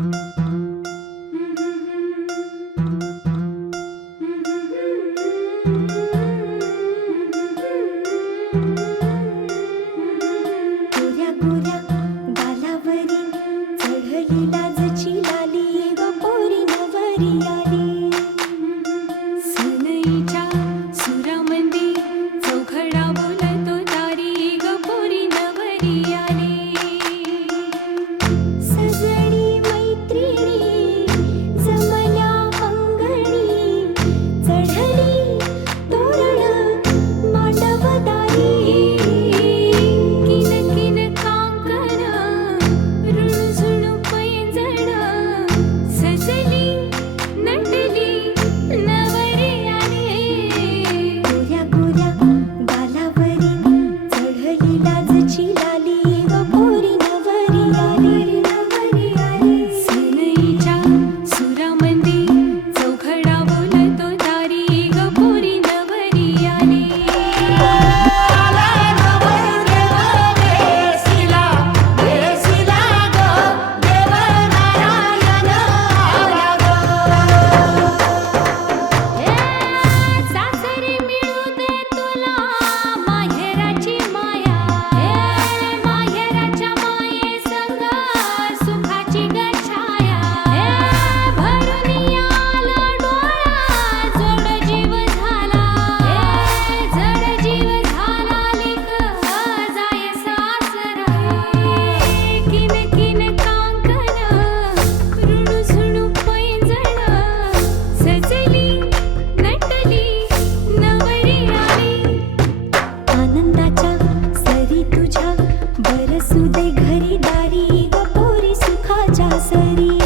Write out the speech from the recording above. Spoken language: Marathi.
गोऱ्या गोऱ्या गालावरी चढली लाजची लाली ग पोरी नवरी आली. सनईच्या सुरामंदी चौघडा बोलतो दारी ग पोरी नवरी आली. सजणी मैत्रिणी जमल्या अंगणी चढली तोरण मांडवदारी. किन किन कांकण रुणझुण पैंजण सजली नटली नवरी आली. गोऱ्या गोऱ्या गालावरी चढली लाजची लाली ग पोरी नवरी आली. नवरी आली. सनईच्या सुरामंदी चौघडा बोलतो दारी ग पोरी नवरी आली. सासरी मिळू दे तुला माहेराची माया. माहेराच्या माये संग सुखाची गछाया. भरून आला डोळा जोड जीव झाला. जड जीव झाला लेक जाय सासरा. किन किन कांकण रुणझुण पैंजण सजली नटली नवरी आली. आनंदाच्या सरी तुझ्या बरसू दे घरी दारी ग पोरी सुखाच्या सरी.